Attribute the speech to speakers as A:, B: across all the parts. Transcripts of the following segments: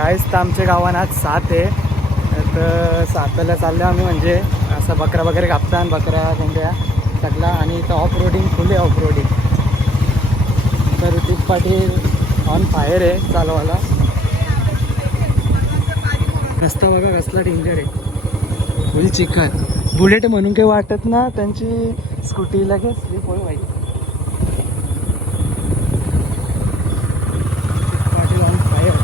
A: काहीच तर आमच्या गावानं आज सात आहे. तर साताला चाललो आम्ही म्हणजे असं बकरा वगैरे कापतान बकऱ्या कोंबड्या सगळा आणि इथं ऑफ रोडिंग फुल आहे ऑफ रोडिंग तर ऋतिक पाटील ऑन फायर आहे चालवायला. रस्ता बघा कसला डेंजर आहे. फुल चिकन बुलेट म्हणून काही वाटत ना त्यांची स्कूटी लगेच स्लिप होईल बाई पाटील ऑन फायर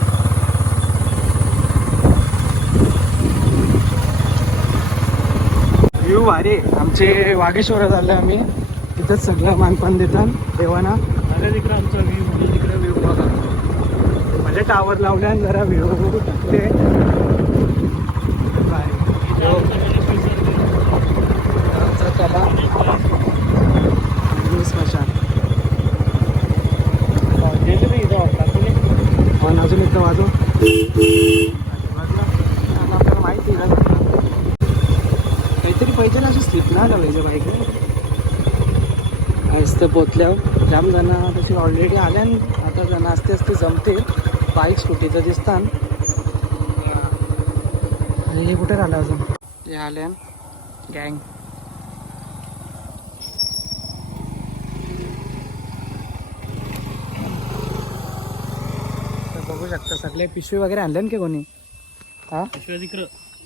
A: व्ह्यू भारी आहे. आमचे वागेश्वर झाले आम्ही. तिथंच सगळं मानपान देतात देवाना.
B: अरे तिकडे आमचा व्ह्यू म्हणजे
A: तिकडे व्ह्यू बघा. म्हणजे टावर लावल्या जरा व्ह्यू ते भारी. हो. आमचा तला आणि स्मशान
B: गेले ते इथं वाटतात
A: आणि अजून एकदा वाजव आपल्याला माहिती आहे का काहीतरी पाहिजे ना अशी स्लिप नाही लावायचं बाईक तर पोचल्यावर जाम जण तशी ऑलरेडी आल्या आणि आता जण असते असते जमते. बाईक स्कूटीचं दिसतान. आणि हे कुठे राहिलं अजून? ते आल्या गँग. तर बघू शकता सगळे पिशवी वगैरे आणले की कोणी? हा?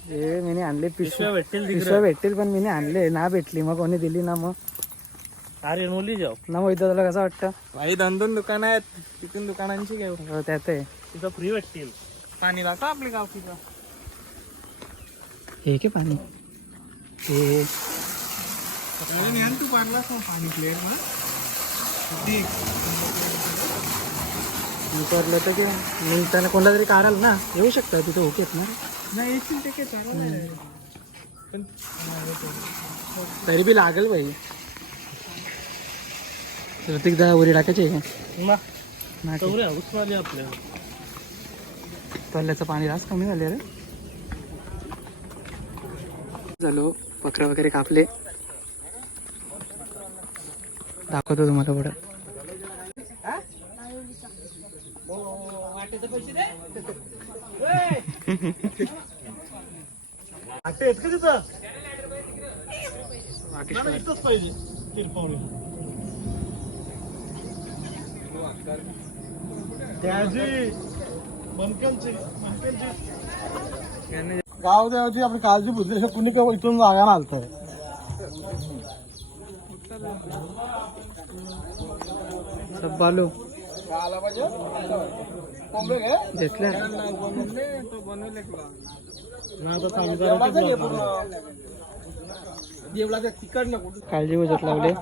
A: हे मी आणले
B: पिशव्या
A: पिशवी
B: भेटतील
A: पिशव्या भेटतील पण मी आणले. ना भेटली मग कोणी दिली ना मग?
B: अरे मोली जाऊ.
A: ना मग इथं तुला कसं वाटतं?
C: भाई दोन दोन दुकान आहेत. तिथून दुकानांची घेऊ.
A: हो, त्यात आहे.
B: तिथं फ्री भेटतील.
C: पाणी लागतं आपल्या गावकीचं
A: हे के पाणी. हे.
C: तू पाडलास ना पाणी प्लेट ना?
A: विचारलं तर की मी त्याला तरी काढाल ना. येऊ शकतं तिथं ओकेत ना.
C: नाही येतील ते काय चांगलं आहे. पण
A: तरी बी लागेल बाई प्रत्येकदा उरी टाकायची आहे का?
B: ना आपल्या.
A: तल्याचं पाणी रास कमी झाले रे. झालो बकरा वगैरे कापले. दाखवतो तुम्हाला पुढं.
B: आटे आहेत का तिथं? पाहिजे
C: गाव देवाची आपली काळजी बुजली कुणी केव्हा इथून जागा आलत
A: सब बालू. घेतल्या. काळजी बुजत लावले.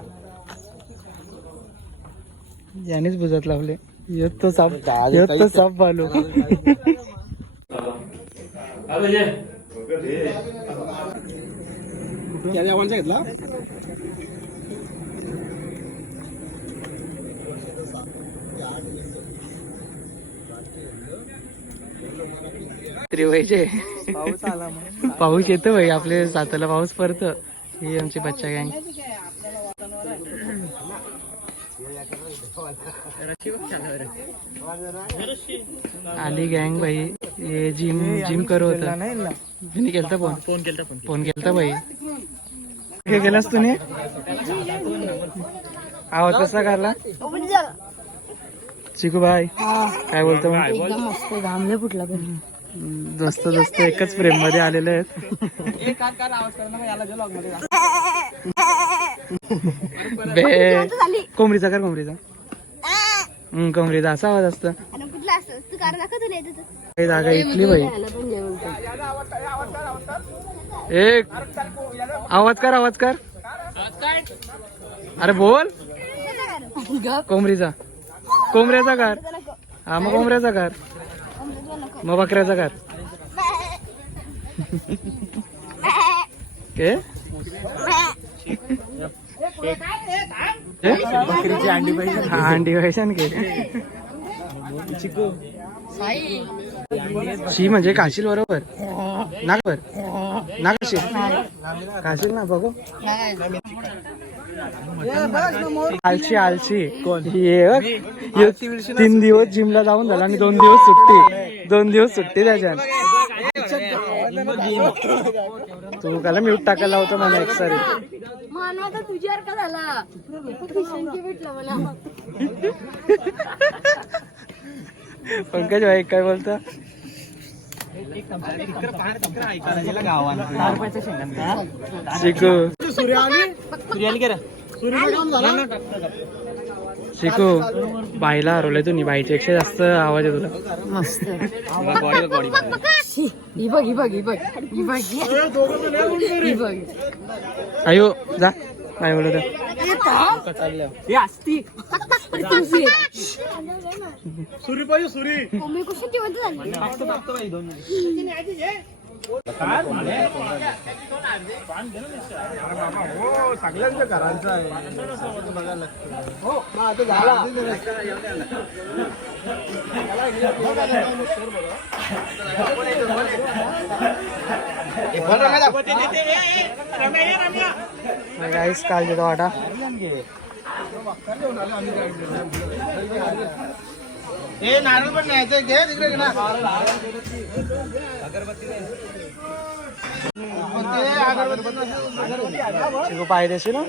A: यानेच बुजत लावले. येत तो साप येत तो साप बालू.
C: घेतला?
A: त्रिवाईचे
C: पाऊस आला
A: पाऊस येतो भाई आपले साताला पाऊस पडतो. ही आमची बच्चा गँग आली गँग भाई हे जिम जिम करू होता
C: नाही
A: केलता फोन.
B: फोन केलता फोन
A: फोन केलता भाई हे केलास तुम्ही? आवाज कसा करला चिकू भाई काय बोलतो मग?
D: एकदम मस्त घामले फुटला पण.
A: दोस्त दोस्त एकच फ्रेममध्ये आलेले आहेत. बे कोंबडीचा कर कोंबडीचा. हम्म, कोंबडीचा असा आवाज असतो.
D: आणि कुठला असतं तू कारण दाखवतो नाही येत
A: काही जागा इकली बाई. एक आवाज कर आवाज कर. अरे बोल. कोंबडीचा. कोंबड्याचा कर. हा मग कोंबड्याचा कर. मग बकऱ्याचा कर
C: बकरीची अंडी पाहिजे
A: हा, अंडी पाहिजे ना के? शी म्हणजे काशील बरोबर? नागपर? नागशील काशील ना बघू? आलची आलची कोण तीन दिवस जिमला जाऊन झाला आणि दोन दिवस सुट्टी. दोन दिवस सुट्टी त्याच्यात. तू काला म्यूट टाकायला होतं मला एक सारी पंकज भाई काय बोलता? शिकू. शिकू बाईला हरवलंय तू बाईच्या पेक्षा जास्त आवाज आहे तुला
D: मस्त ही बघ ही बघ ही बघ ही बघ ही बघ
A: अयो जा. काय बोलत आहे?
B: सुरी पाहिजे सुरी.
D: कशी
C: हो सगळ्यांच्या घरांचं आहे बघायला लागतं
A: गाईस काल देतो वाटा.
C: हे नारळ पण न्यायचं घे तिकडे ना अगरबत्ती
A: देशील ना?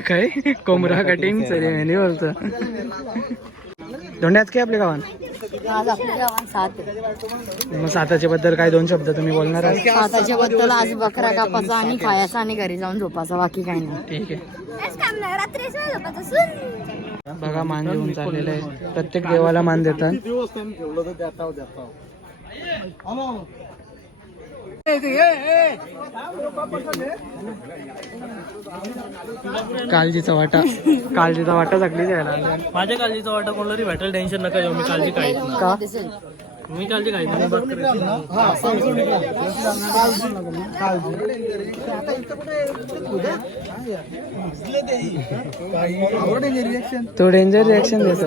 A: काय? कोमरा कटिंग सेरेमनी बोलतो धोंड्यात काय आपल्या गावात
D: आज आपल्या गावात सात आहे.
A: मग साताच्या बद्दल काय दोन शब्द तुम्ही बोलणार आहे
D: साताच्या बद्दल आज बकरा कापाचा आणि खायचा आणि घरी जाऊन झोपाचा बाकी काही नाही
A: ठीक आहे बघा मान घेऊन चाललेलं आहे प्रत्येक देवाला मान देतात
C: दिवस त्यांनी ठेवलं तर देता देता
A: काळजीचा वाटा. काळजीचा वाटा सगळी द्यायला
B: माझ्या काळजीचा वाटा कोणला तरी भेटेल टेन्शन नका घेऊ मी काळजी काहीच नाही.
A: का?
B: मी काळजी काहीच नाही बघ
A: तो डेंजर रिॲक्शन देतो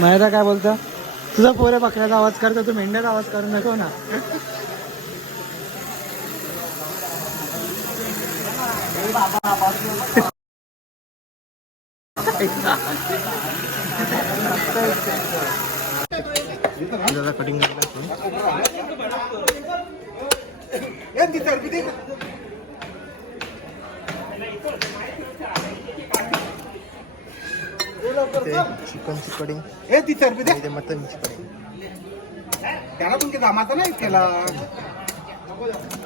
A: माहिती काय बोलता? तुझा पोरे बकऱ्याचा आवाज करतो तू मेंढ्याचा आवाज करू नको ना.
C: कटिंग चिकनची कटिंग
E: हे ती चरबी द्या
C: ते मटनची कटिंग
E: त्याला तुमच्या कामाचा नाही केला.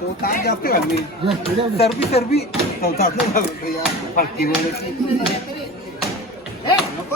E: तो काय जास्त घालली चौथा. नको.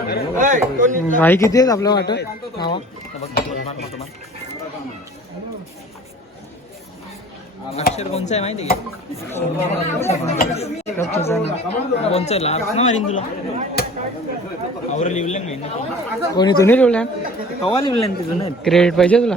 A: भाई किती आहेत आपलं वाट नावा?
B: अक्षर कोणचं आहे माहिती आहे? कोणचं आहे? लाभ ना मारीन तुला. आवर लिहिलं नाही
A: कोणी तुम्ही लिवल्या
B: कवा लिहिलं तुझं नाही
A: क्रेडिट पाहिजे तुला?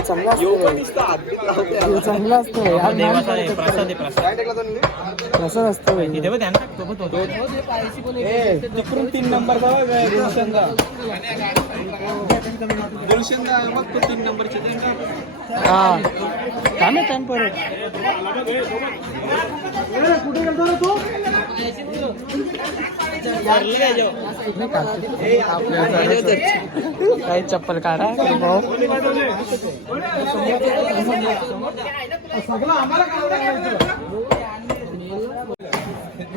A: चांगला असतो यो चांगला असतो
B: आहे, प्रसाद
A: कसं असतं भाई.
C: तिकडून तीन नंबर गुलशनदा गुलशनदा मग तो तीन नंबरचे
A: हा काय टाइम परत काही चप्पल काढा भाऊ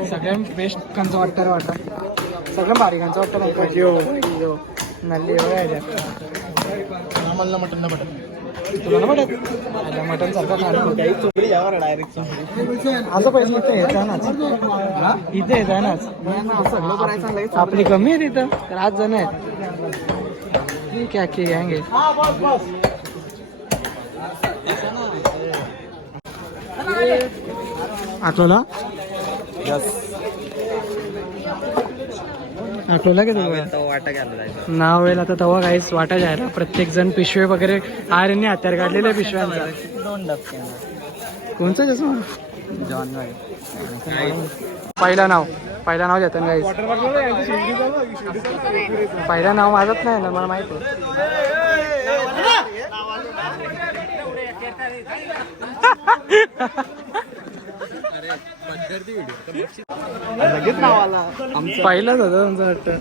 A: सगळ्यात बेस्ट कंच वाटतं वाटतं. सगळं भारी कंच वाटतं नल्ली एवढं
C: मटन मटन
A: तुला ना पडत मटन सारखं खाणं
C: चोकडी यावर डायरेक्ट
A: असं पैसे इथे येतानाच इथे येतानाच आपली कमी आहे तिथं. तर आज जण आहेत. ठीक आहे की गँग आहे आठवला? आठवला की
B: वाटा घ्यायला जायचं
A: नाव वेळ आता तेव्हा काहीच वाटा जायला प्रत्येक जण पिशवे वगैरे आर्यने हत्यार काढलेले पिशव्यांचा.
B: दोन डबके
A: कोणचं कसं
B: जॉन
A: पहिलं नाव. पहिलं नाव देतात गाईस पहिलं नाव माझंच नाही ना मला माहीत आहे.
C: लगेच नाव आला.
A: पहिलाच होता तुमचं वाटतं.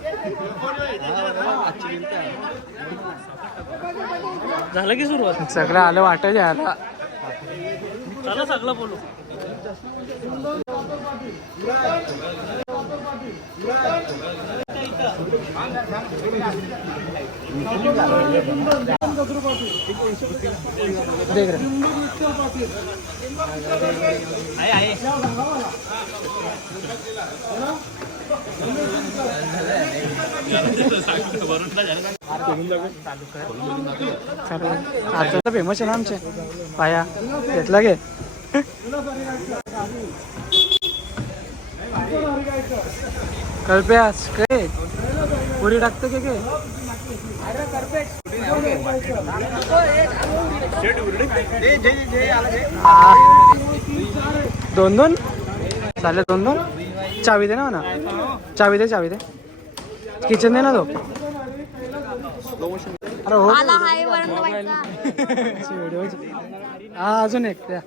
B: झालं की सुरुवात?
A: सगळं आलं वाटत यायला
B: चला सगळं बोलू.
A: देख रे
B: आहे आहे
A: आता फेमस आहे ना आमचे. पाया. घेतला घे. कल्प्यास काय पुरी टाकतो की काय आ. दोन दोन चालेल दोन दोन चावी दे ना म्हणा चावी दे चावी दे. किचन दे ना तो. अरे हो. हा अजून एक. त्या.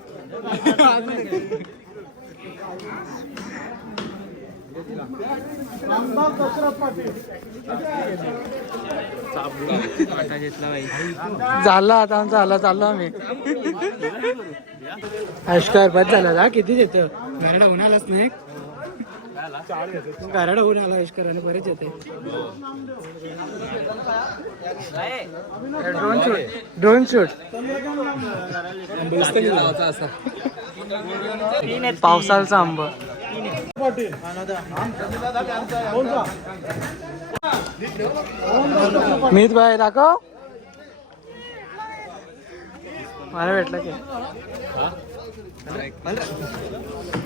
A: झाला आता आमचा आला चाललो आम्ही. आष्कार बस झाला ना? किती देतो? घराडा होऊन आलाच नाही घराडा होऊन आला आष्कार आणि बरेच येते. Drone shoot drone shoot. पावसाळचा आंब. मीत बाय दाखव. मला भेटलं की.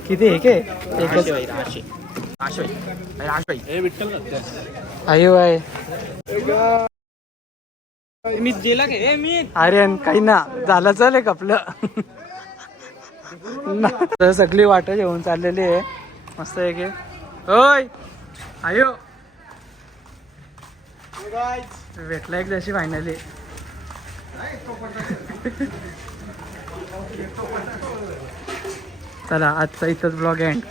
A: किती आहे के? आहे
B: मी गेला के? मी
A: आर्यन काही ना. झालं चल एक आपलं ना, तर सगळी वाट जेवून चाललेली आहे. मस्त आहे की? होय आयो! भेटला एक जशी फायनली चला आजचा इथंच ब्लॉग एंड